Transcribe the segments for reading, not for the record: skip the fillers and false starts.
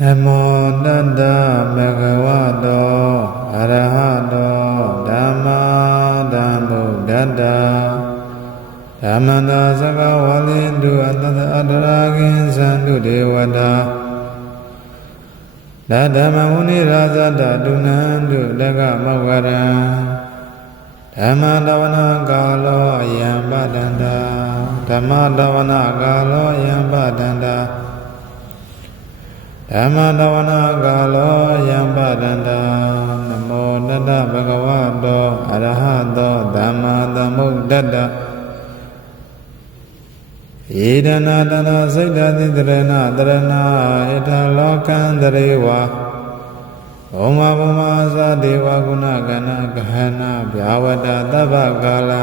Namo Tassa Bhagavato Arahato Dhamma Sambuddhassa Dhammanda Sakawalitu Adaragin Santu Devata Dhammam Muni Rasata Dunandu Daga Mawara Dhamma Davana Kalo Ayambadanda Dhamma Davana Kalo Ayambadanda Dhamma Davana Kalo Ayambadanda Namo Tassa Bhagavato Arahato Dhamma Sambuddhassa Idana Dana Saidati Dharana Dharana Ita Lokan Dharewa Oma Bhuma Sadeva Guna Gana Gahana Vyavada Tava Kala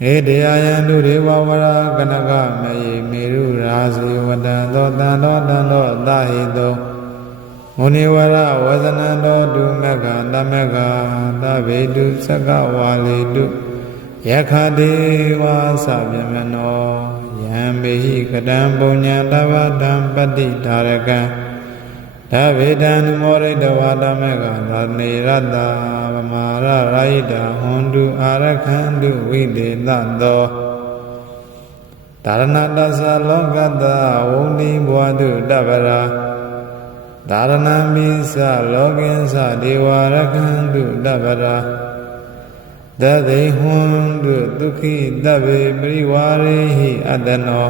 Edeyayandu Deva Vara Ganaka Mayi Miru Rasi Vadando Dando Dahito Munivara Vasanando Dumega Damega Davidu Sakawalidu Yakadeva Savyamano Yambihi Kadam Punya Davadam Pati Taraka Davidan Mori Davadamega Nirada Vamara Raida Hondu Arakandu Vide Dando Taranadasa Logada Uni Buadu Davara Taranamisa Loginsa Diwarakandu Davara Dade Hundu Duki Dabe Briwarehi Adano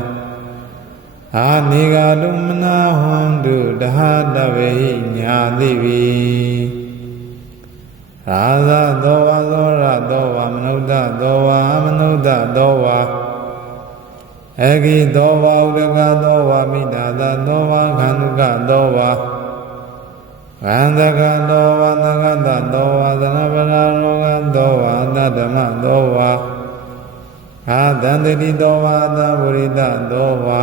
Aniga Lumna Hundu Dahadavehi Nyadivi Raza Dowa Zora Dowa Manuda Dowa Amanuda Dowa Egi Dowa Udaga Dowa Midada Dowa Kanuga Dowa Gandaka Dowa Naganda Dowa Danabara Roga Dowa Dadama Dowa Adandidi Dowa Daburida Dowa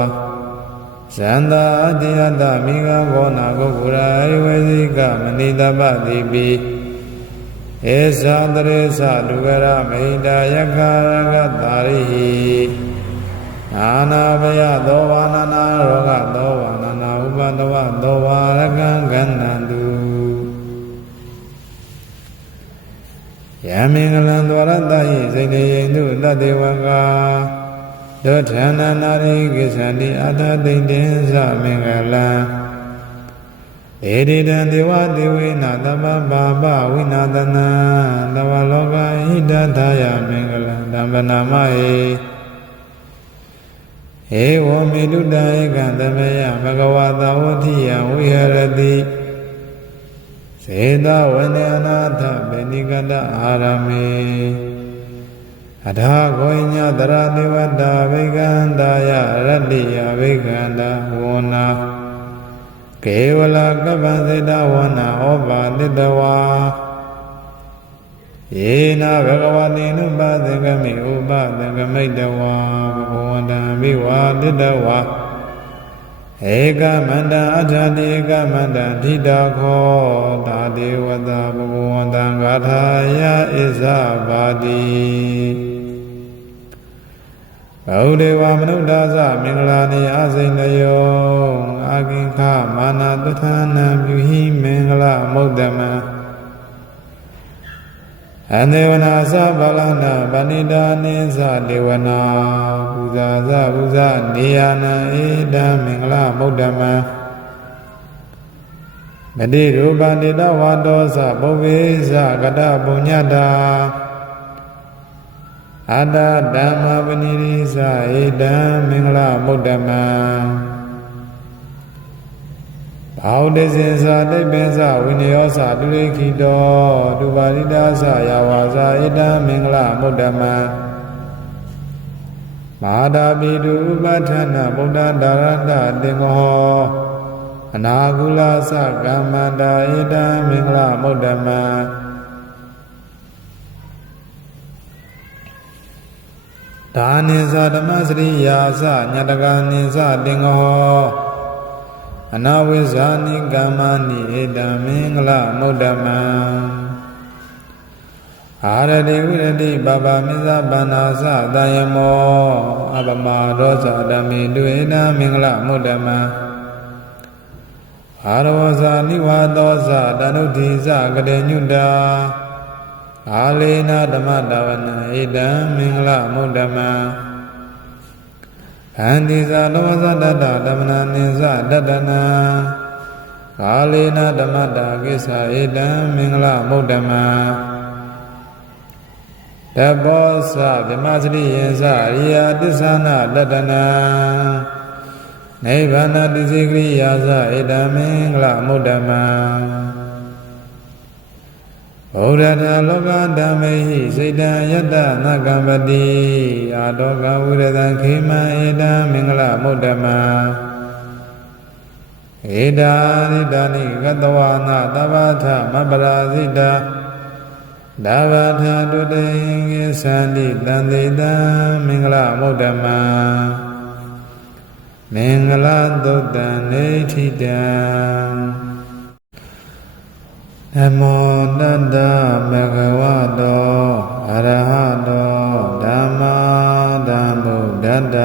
Sanda Adiyada Miga Gona Gokura Iwezika Manida Badibi Esa Dresa Dugara Meida Yakaraga Tarihi Nana Baya Dowa Nana Roga Dowa Nana Ubandawa Dowa Ragan Gandandu Yamingalan Dwaradahi Zaynayendu Dadevaka Dotana Nari Gisandi Ada Dinsa Mingalan Edidan Dewa Devina Daba Baba Winadana Davaloga Hidataya Mingalan Dambanamai Ewa Midudaya Gandamaya Bhagavata Vatiya Viharati Seda Vanyanatha Benikada Arame Adha Goinya Dara Devada Vigandaya Radiya Viganda Vona Kevala Kabasida Vana Oba Didawa Yena Bhagavati Nubadagami Ubadagamidawa Bhagavata Viva Didawa Eka Manda Ajadi Eka Manda Didako Dadevata Bhagavata Gathaya Isabadi Baudeva Manudasa Mingalani Asinayo Aginka Mana Dutana Byuhi Mingala Mudama Andevana Sabalana Banida Nisa Devana Buza Niyana Eda Mingla Mudama Mediru Bandida Vadosa Bovesa Gada Bunyada Ada Dhamma Vanirisa Eda Mingla Mudama Audesesa Debensa Vinyosa Durekido Duvaridasa Yawasa Eda Mingla Mudama Mahadabidu Ubatana Buddha Darada Dingoho Anagula Sakamanda Eda Mingla Mudama Dhanisa Dhamasri Yasa Nyatakanisa Dingoho Anavizani Gamani Eda Mingla Mudama Aradi Viradi Baba Miza Banasa Dayamo Abama Rosa Dami Duena Mingla Mudama အာရဝဇာနိဝါသောဇတနုတိဇကတေညုတာအာလေနဓမ္မတဝနဣဒံမင်္ဂလမုဒ္ဓမံအန္တိဇလောဇတတဓမ္မနာနိဇတတနာကာလေနဓမ္မတာကိစ္ဆာဣဒံမင်္ဂလမုဒ္ဓမံတဘောသဗမစရိယေသရိယာတစ္ဆနာတတနာနိဗ္ဗာနတိစိကရိယာသဣဒံမင်္ဂလမုဒ္ဓမံဘုရားတလောကဓမ္မေဟိစိတံယတ္တနကံပတိအာတောကဝိရဒံခေမံဣဒံမင်္ဂလမုဒ္ဓမံဧတာရိတာနိကတဝနာတဗ္ဗထမပရာဇိတာဒဗ္ဗထတုတေကိသန္တိတံသေတံမင်္ဂလမုဒ္ဓမံမင်္ဂလသုတ်တံနေထိတံနမောတတ္တဘဂဝတောအရဟတောဓမ္မာဓမ္မုဒ္ဒတ္တ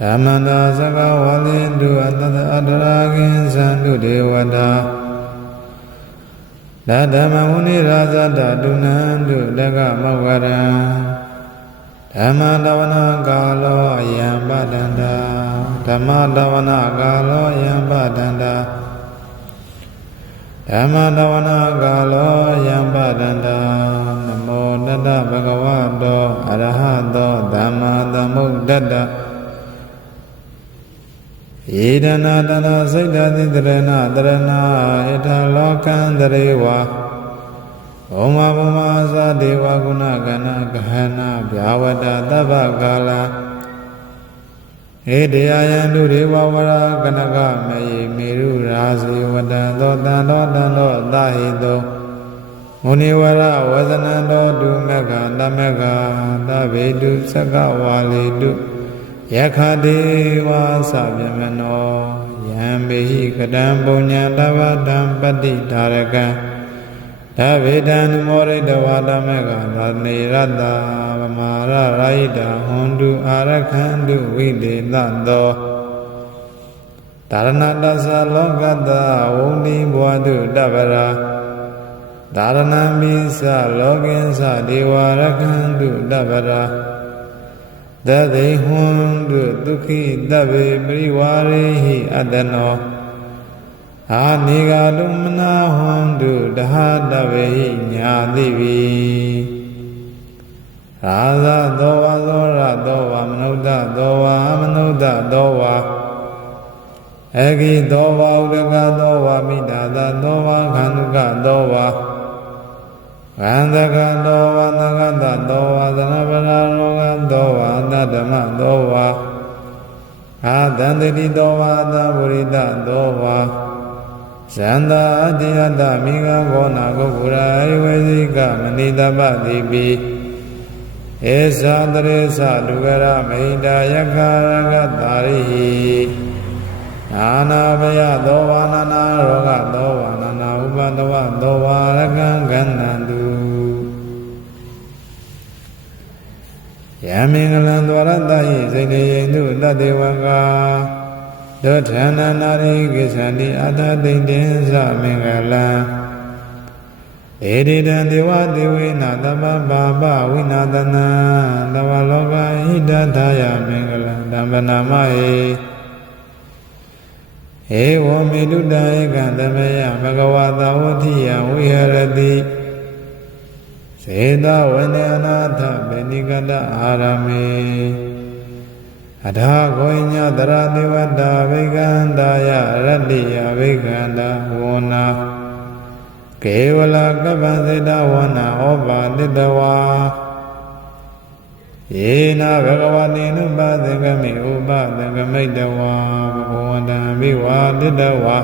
ဓမ္မန္တာသကဝလိတုအတ္တအတ္တရာကိသံတုဒေဝတာဓမ္မဝုနိရာဇတတုနံတုတကမောဂရံဓမ္မတဝနာကာလောအယံပတန္တာဓမ္မတဝနာကာလောအယံပတန္တာဓမ္မတဝနာကာလောအယံပတန္တာနမောတတ္တဘဂဝတောအရဟတောဓမ္မာသမ္ဗုဒ္ဓတ္တယေဒနာတနာစိတ်တတိတရဏတရဏဣထလောကံတရေဝဘုံမဘုံမသဒေဝဂုဏကဏဂဟနာဗျာဝတသဗ္ဗကာလဧတရားယံတုဒေဝဝရကနကမေမေရုရာဇေဝတံသောတံသောတံသောသာဟိတောမုနိဝရဝဇနံသောတုမက္ခတမက္ခသဗ္ဗေတုသက္ကဝါလေတုယခဒေဝသဗ္ဗမနောယံမေဟိကတံပုညံတဝတံပတိဓာရကံဓဗေတံနမောရိတဝါဒမေကသာနေရတ္တဗမာရရာဟိတဟွန်တုအာရခန္တုဝိတေသသောဒါရဏတ္သလောကတဝုန်တိဘဝတုတပ္ပရာဒါရဏံမိသလောကင်္စဒေဝရခန္တုတပ္ပရာသတိဟွန်တုဒုက္ခိတဗ္ဗေပရိဝါရေဟိအတ္တနောအာနိဂါတုမနာဟွန်တုဒဟတဗ္ဗေဟိညာတိဝိရာဇသောဝါသောရသောဝါမနုဿသောဝါမနုဿသောဝါအဂိသောဝါဥဒကသောဝါမိတာသသောဝါခန္ဓုကသောဝါခန္ဓကသောဝါသကတသောဝါသနပရာလောကသောဝါသတ္တမသောဝါအာသန္တိသောဝါသဝရိတသောဝါဇန္တာအတ္တယတမိဂံခောနာဂုဂုရာဧဝေဇိကမဏိတပတိပိဧသတရေသဒုက္ခရမိတာယခာရကတာရိဟိနာနာဘယသောဝါနာနာရောဂသောဝါနာနာဥပတဝသောဝါရကံကန္နန္တုယမင်္ဂလံသောရတ္တဟိစိနေယိတုတတေဝကသောဌာနနာရိကိသန္တိအတ္တတိန်တင်္စမင်္ဂလံဧရိတံဒေဝဒေဝေနသဗ္ဗပါပဝိနာသနံသဗ္ဗလောကဟိတထာယမင်္ဂလံဓမ္မနာမဟေဧဝမေတုတဧကံသမယဘဂဝတာဝတိယဝိဟရတိစေတဝနေအနာထဘေနိကတအာရမေအထာခောညတရဒေဝတာဝိကန္တာယရတ္တိယဝိကန္တာဝနာကေဝလကပ္ပစေတဝနာဩပါတိတဝါယေနဘဂဝတိနုပသင်္ကမိဥပသင်္ကမိတဝါဘဂဝန္တံဘိဝါတိတဝါ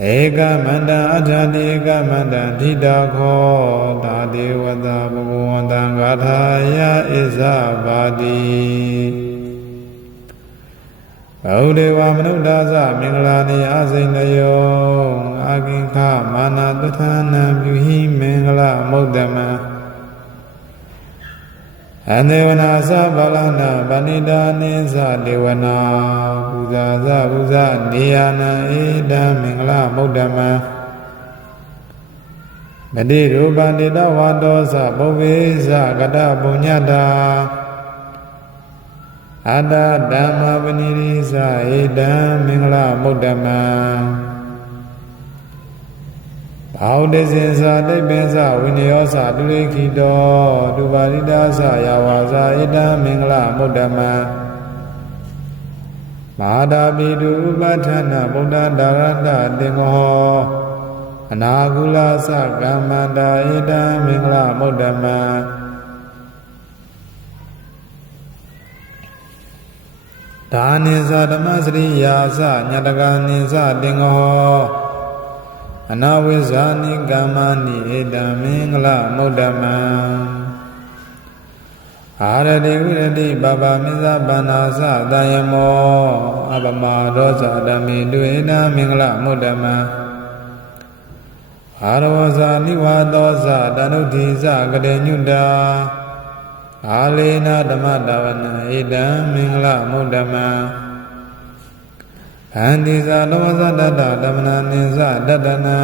ဧကမန္တံအထာတိဧကမန္တံဓိတာခောတာဒေဝတာဘဂဝန္တံဂါထာယဣဇဘာတိဘုဒေဝမနုဿာသမင်္ဂလာနေအစိဏယောအာကိခမာနတထာနံပြုဟိမင်္ဂလမုဒ္ဓမံ Andevana Sabalana Banida Nisa Devana Buddha Buddha Niyana Ida Mingla Buddhama Nadi Rubandida Vadosa Bovisa Gada Bunyada Ada Dhamma Vinirisa Ida Mingla Buddhama Audesinsa Debensa Vinyosa Dulikido Duvaridasa Yawasa Ida Mingla Buddhama Mahadabidu Upathana Buddha Dharata Dingoho Anagula Sakamanda Ida Mingla Buddhama Dhanisa Dhammasri Yasa Nyatakanisa Dingoho Anavizani Gamani Ida Mingla Buddhama Aradi Viradi Baba Misa Banasa Dayamo Abama Rosa Damidu Ida Mingla Buddhama Arvasa Nivadosa Danudhisa Gadenyuda Alena Dhammadavana Ida Mingla Buddhama Andisa Lavasa Dada Dhamana Nisa Dadana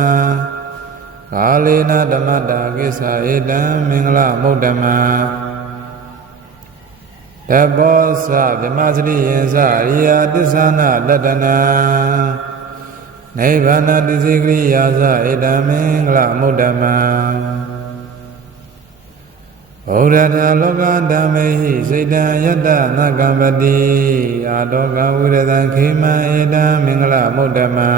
Alena Dhammadha Gisa Ida Mingla Buddhama Dabbosa Vimmasri Yensa Riya Tisana Dadana Nibbana Disikri Yasa Ida Mingla Buddhama Bhuddha Loka Dhammehi Siddha Yatta Nakambati Adoka Virada Khema Ida Mingla Buddhama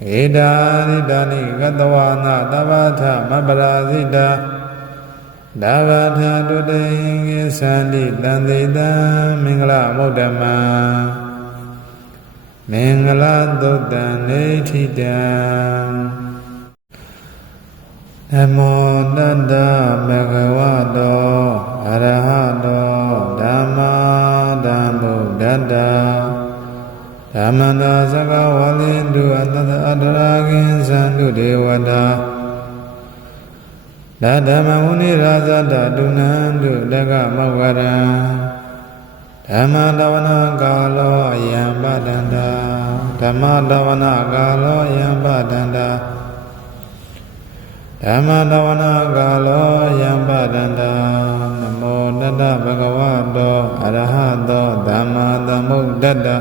Ida Ridani Gatawana Tavatha Maparasita Davatha Dudahingi Sandi Dandita Mingla Buddhama Mingla Dutta Nethita Namo Tassa Bhagavato Arahato Dhamma Sambuddhassa Dhammanda Sakavalindu Adaragin Sandu Devata Dhammā Muni Rāsata Dunandu Daga Mawara Dhamma Davana Kalo Ayambadanda Dhamma Davana Kalo Ayambadanda Dhamma Davana Kalo Ayambadanda Namo Tassa Bhagavato Arahato Dhamma Sambuddhassa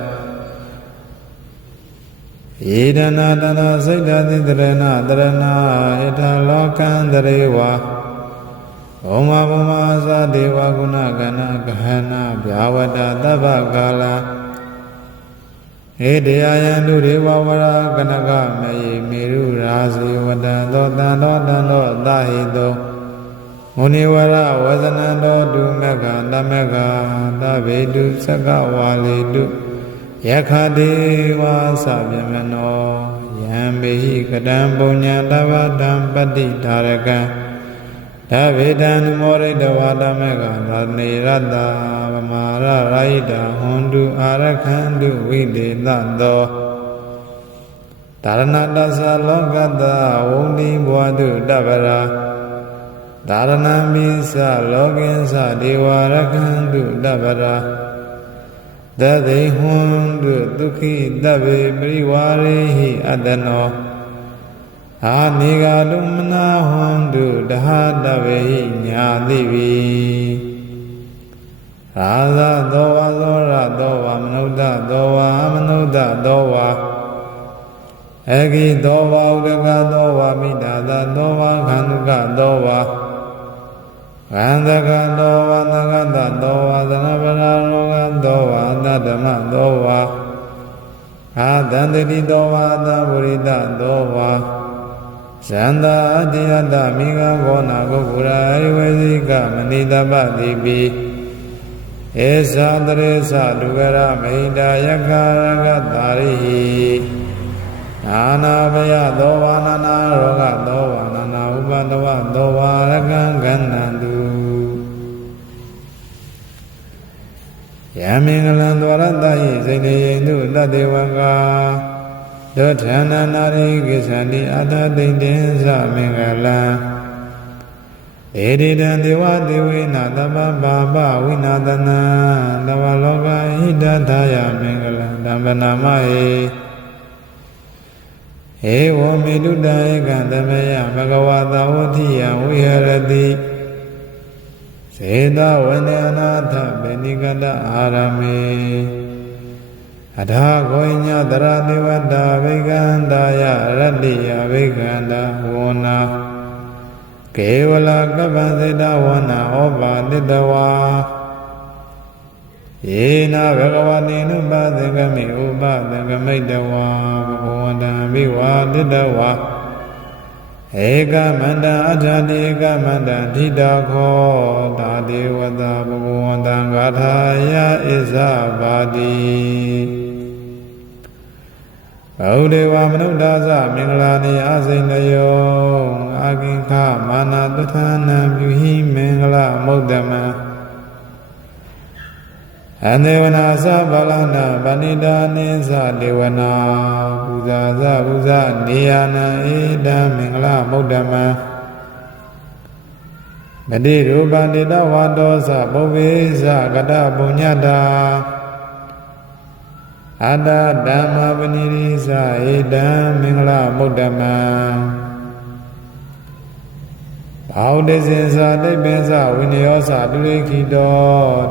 Idana Dana Saita Titrena Dharana Ita Lokandarewa Oma Bhuma Sadeva Guna Gana Gahana Vyavada Tabakala Edeyayandu Devavara Ganaka Mayi Miru Rasi Vadando Dando Dahito Munivara Vasanando Dumeka Dameka Davidu Sakavalidu Yakadeva Savyamano Yambehi Kadam Punya Davadam Pati Taraka Davidan Mori Davadameka Nirada Vamara Raida Hondu Arakandu Vide Dando Taranadasa Lokata Undi Buadu Davara Taranamisa Loginsa Devarakandu Davara Dade Hondu Dukhi Dave Privarehi Adano Aniga Lumna Hondu Dahadavehi Nyadivi Raza Dowa Zora Dowa Manuda Dowa Manuda Dowa Egi Dowa Udaga Dowa Midada Dowa Khanduka Dowa Khandaka Dowa Naganda Dowa Dhanavara Roga Dowa Dadama Dowa Adandiri Dowa Daburida Dowa Sanda Adiyada Miga Gona Gokura Ayvesika Manidaba Dibi Esa Dharesa Dugara Mahida Yakaraga Tarihi Nana Vaya Dowa Nana Roga Dowa Nana Ubadawa Dowa Ragan Gandandu Yamingalan Dwaradahi Zayindu Dadevaka Dotana Nari Gisandi Ada Dindin Samingala ဧရိတံဒေဝဒေဝေနသဗ္ဗပါပဝိနာသနာသဗ္ဗလောကဟိတသာယမင်္ဂလံဓမ္မနာမဟေဧဝမေတုတံဧကံသမယဘဂဝတာဝတိယဝိဟရတိစေတဝနေအနာထဗေနိကတအာရမေအထာဂောညတရဒေဝတာဝိကန္တာယရတ္တိယဝိကန္တာဝနာကေဝလကပ္ပစေတဝနာဩပါတိတဝါယေနဘဂဝတိနုပသင်္ကမိဥပသင်္ကမိတဝါဘဂဝန္တံဘိဝါတိတဝါဧကမန္တအထာတိဧကမန္တထိတာခောတာဒေဝတာဘဂဝန္တံဂါထာယဣဇဘာတိဘုဒေဝမနုဿာသမင်္ဂလာနေအစိန်တယောအာကိခမာနတုထာနံပြုဟိမင်္ဂလမုဒ္ဓမံအန္တေဝနာသဗလနာဗဏိတာနိသဒေဝနာပူဇာသပူဇာနေယနာဧတံမင်္ဂလမုဒ္ဓမံမတိရူပန္တိတဝါတောသပုဗ္ဗေသကတပုညတာအတ္တဓမ္မပနိရိသဧတံမင်္ဂလမုဒ္ဓမံဘောဓိစေသတိပ္ပိသဝိနယောသဒုရိခိတော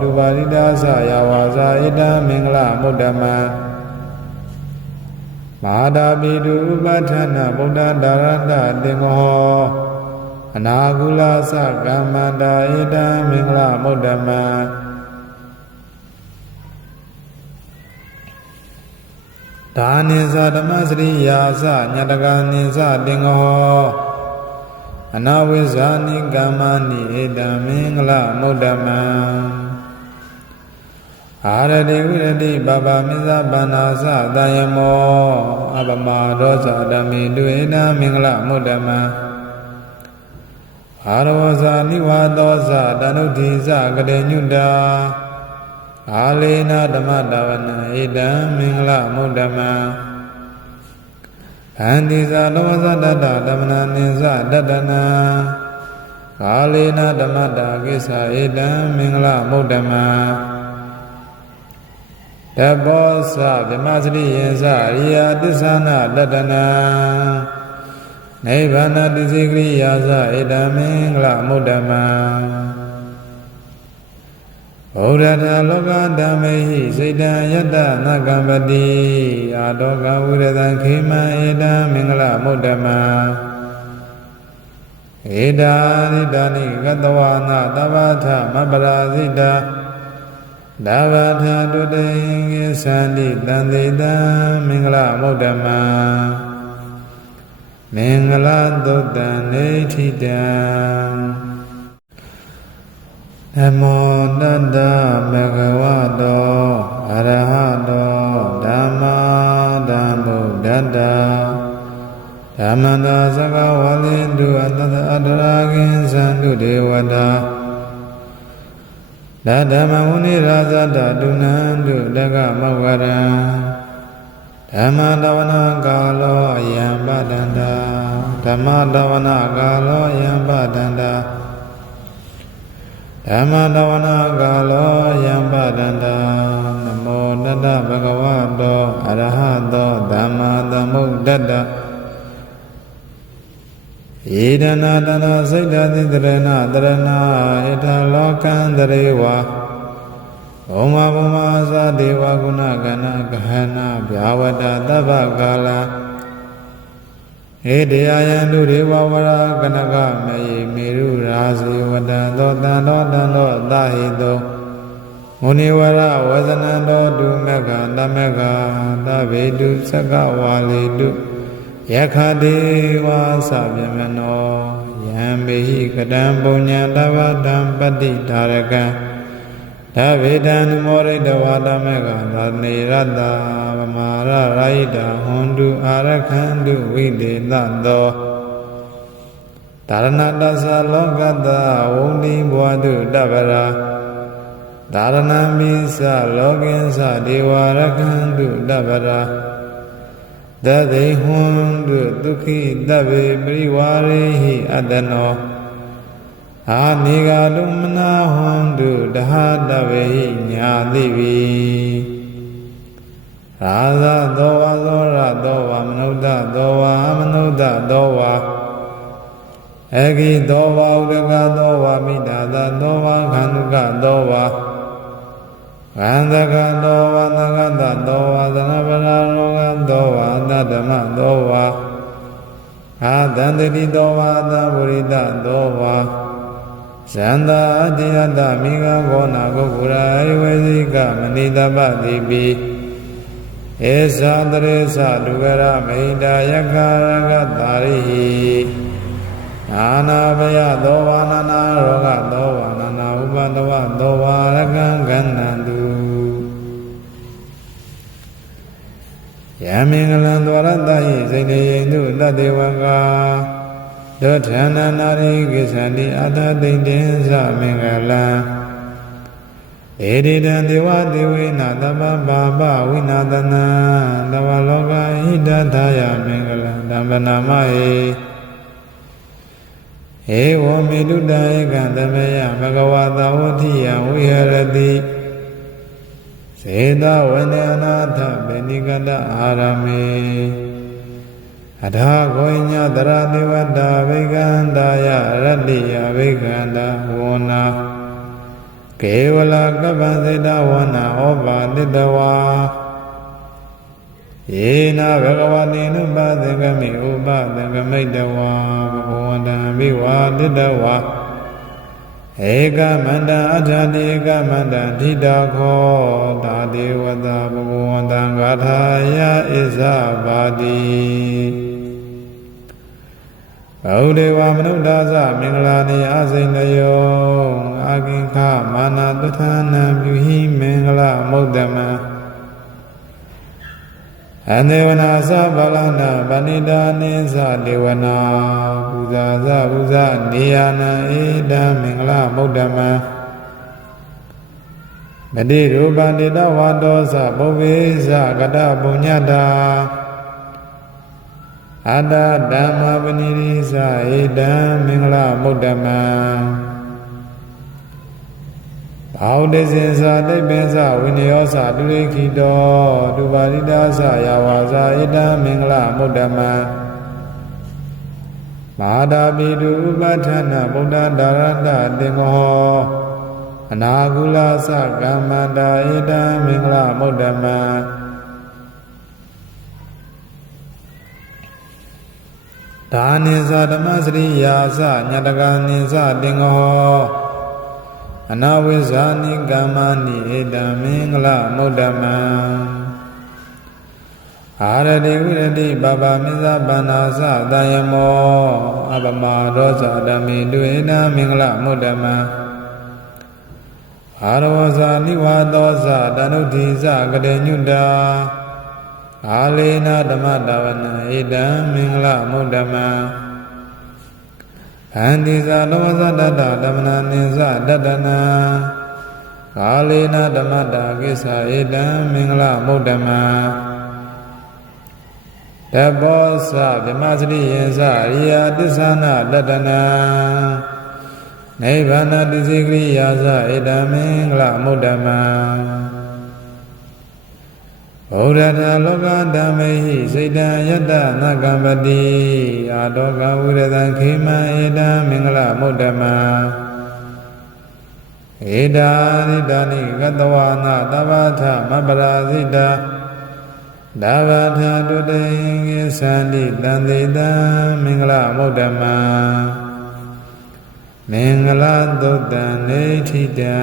ဒုပါရိတာသယာဝါသဧတံမင်္ဂလမုဒ္ဓမံမဟာတာပိတုဥပဋ္ဌာနဗုဒ္ဓဒါရတတေငောအနာကုလသကမ္မန္တာဧတံမင်္ဂလမုဒ္ဓမံဒါနိသဓမ္မစရိယာသညတကနိသတေငောအနာဝိဇာနိကမ္မာနိဧတံမင်္ဂလမုဒ္ဓမံအာရတိဝိရတိပပမိစ္ဆပန္နာသတယမောအပမဒောဇာဓမေတုဧတံမင်္ဂလမုဒ္ဓမံအာရဝဇာနိဝါသောဇတနုဋ္ဌိဇကတေညုတာအာလေနဓမ္မတဝနဧတံမင်္ဂလမုဒ္ဓမံအန္တိဇာလောဇတတဓမ္မနာနိဇတတနာကာလေနဓမ္မတာကိစ္ဆာဧတံမင်္ဂလမုဒ္ဓမံတဘောသဗမစရိယေသရိယာတစ္ဆာနာတတနာနိဗ္ဗာနတိစိကရိယာသဧတံမင်္ဂလမုဒ္ဓမံဘုရထလောကဓမ္မေဟိစိတံယတ္တနကံပတိအာတောကဝိရတံခေမံဧတံမင်္ဂလမုဒ္ဓမံဧတာရိတာနိကတဝနာတဗ္ဗထမပရာဇိတာတဗ္ဗထတုတေကိသန္တိတံသေတံမင်္ဂလမုဒ္ဓမံမင်္ဂလသုတ်တံနေထိတံနမောတတ္တဘဂဝတောအရဟတောဓမ္မာဓမ္မုဒ္ဒတ္တဓမ္မန္တာသကဝလိတုအတ္တအတ္တရာကိသံတုဒေဝတာဓမ္မဝုနိရာဇတတုနံတုတကမောဂရံဓမ္မတဝနာကာလောအယံပတန္တာဓမ္မတဝနာကာလောအယံပတန္တာဓမ္မတဝနာကာလောယံပတန္တာနမောတတ္တဘဂဝတောအရဟတောသမ္မာသမ္ဗုဒ္ဓတ္တယေဒနာတနာစိတ်တတိတရဏတရဏဣထလောကံတရေဝဘုံမဘုံမသဒေဝဂုဏကဏဂဟနာဗျာဝတသဗ္ဗကာလဧတေယယံတုဒေဝဝရကနကမေမေရုရာဇေဝတံသောတံသောတံသောသဟိတောမုနိဝရဝဇနံသောတုမက္ခတမက္ခသဗေတုသက္ကဝါလေတုယခဒေဝသဗ္ဗမနောယံမေဟိကတံပုညံတဗ္ဗတံပတ္တိဓာရကံဓဗေတံနမောရိတဝါတမေကသနေရတ္တဗမာရရာယိတဟွန်တုအာရခန္တုဝိတေတသောဒါရဏတသလောကတဝုန်တိဘဝတုတပ္ပရာဒါရဏမိသလောကိသဒေဝရခန္တုတပ္ပရာသတိဟွန်တုဒုက္ခိတဗ္ဗေပရိဝါရေဟိအတ္တနော အာနိဂါတုမနာဟွန်တုတဟတဝေဟိညာတိဝီရာဇသောဝါသောရသောဝါမနုဿသောဝါမနုဿသောဝါအဂိသောဝါဥဒကသောဝါမိတာသသောဝါခန္ဓုကသောဝါခန္ဓကသောဝါသကတသောဝါသနပရာလောကသောဝါသတ္တမသောဝါအာသန္တိသောဝါသဗုရိတသောဝါဇန္တာအတ္တယတမိဂဂောနာကုက္ကုရာဧဝေဇိကမဏိတပတိပိဧသတရေသလူကရမိတယက္ခရကတာရိဟိနာနာဘယသောဝါနာနာရောဂသောဝါနာနာဥပတဝသောဝါရကံကန္နန္တုယမင်္ဂလံသောရတ္တဟိစိနေယိတုတတေဝကသောဌာနနာရိကိသန္တိအတ္တသိတ္တင်္စမင်္ဂလံဧရိတံဒေဝဒေဝေနသဗ္ဗပါပဝိနာသနံသဝလောကဟိတထာယမင်္ဂလံဓမ္မနာမဟေဧဝမေတုတဧကံသမယဘဂဝတာဝတိယဝိဟရတိစေတဝနေအနာထဗေနိကတအာရမေအထာဂောညတရဒေဝတာဝိကန္တာယရတ္တိယဝိကန္တာဝနာကေဝလကပ္ပစေတဝနာဩဘာတိတဝါယေနဘဂဝတိနုပသင်္ကမိဥပသင်္ကမိတဝါဘဂဝန္တံဘိဝါတိတဝါဧကမန္တအထာတိဧကမန္တထိတာခောတာဒေဝတာဘဂဝန္တံဂါထာယဣဇဘာတိဘௌဒေဝမနုဿာသမင်္ဂလာနေအစိဏယောအာကိခမာနသထနံပြုဟိမင်္ဂလမုဒ္ဒမံအန္တေဝနာသဗလနာဗဏိတာနိသဒေဝနာပူဇာသပူဇာနေယနာဧတံမင်္ဂလမုဒ္ဒမံမတိရူပံတေတဝါတောသပုဗ္ဗေသကတပုညတာအတ္တဓမ္မပနိရိသဧတံမင်္ဂလမုဒ္ဒမံဘောဓိစေသတိပ္ပင်္စဝိနယောသဒုရိခိတောဒုပါရိတာသယဝါဇာဧတံမင်္ဂလမုဒ္ဒမံမာတာပိတုဥပဋ္ဌာနဗုဒ္ဓဒါရတတင်္ဂဟောအနာကုလသကမ္မန္တာဧတံမင်္ဂလမုဒ္ဒမံဒါနိသဓမ္မစရိယာသညတကနိသတင်္ဂဟောအနာဝိဇာနိကမ္မာနိဧတံမင်္ဂလမုဒ္ဒမံအာရတိဝိရတိပပမိဇဗန္နာသတယမောအပမရောဇဓမ္မေတုဧတံမင်္ဂလမုဒ္ဒမံအာရဝဇာနိဝါသောသတနုဋ္ဌိသကတေညုတာအာလေနဓမ္မတဝနဧတံမင်္ဂလမုဒ္ဒမံအန္တိဇာလောဝဇတတဓမ္မနာနိဇတတနာကာလေနဓမ္မတာကိစ္ဆဧတံမင်္ဂလမုဒ္ဒမံတဘောသဗမစရိယေသရိယာတစ္ဆနာတတနာနိဗ္ဗာနတိစိကရိယာသဧတံမင်္ဂလမုဒ္ဒမံဘုရားတလောကဓမ္မေဟိစိတံယတ္တနကံပတိအာတောကဝိရတံခေမံဧတံမင်္ဂလမုဒ္ဒမံဧတာရိတာနိကတဝနာတဗ္ဗထမပရာဇိတာဒဗ္ဗထတုတေကိသန္တိတံသေတံမင်္ဂလမုဒ္ဒမံမင်္ဂလသုတ်တံနေဋ္ဌိတံ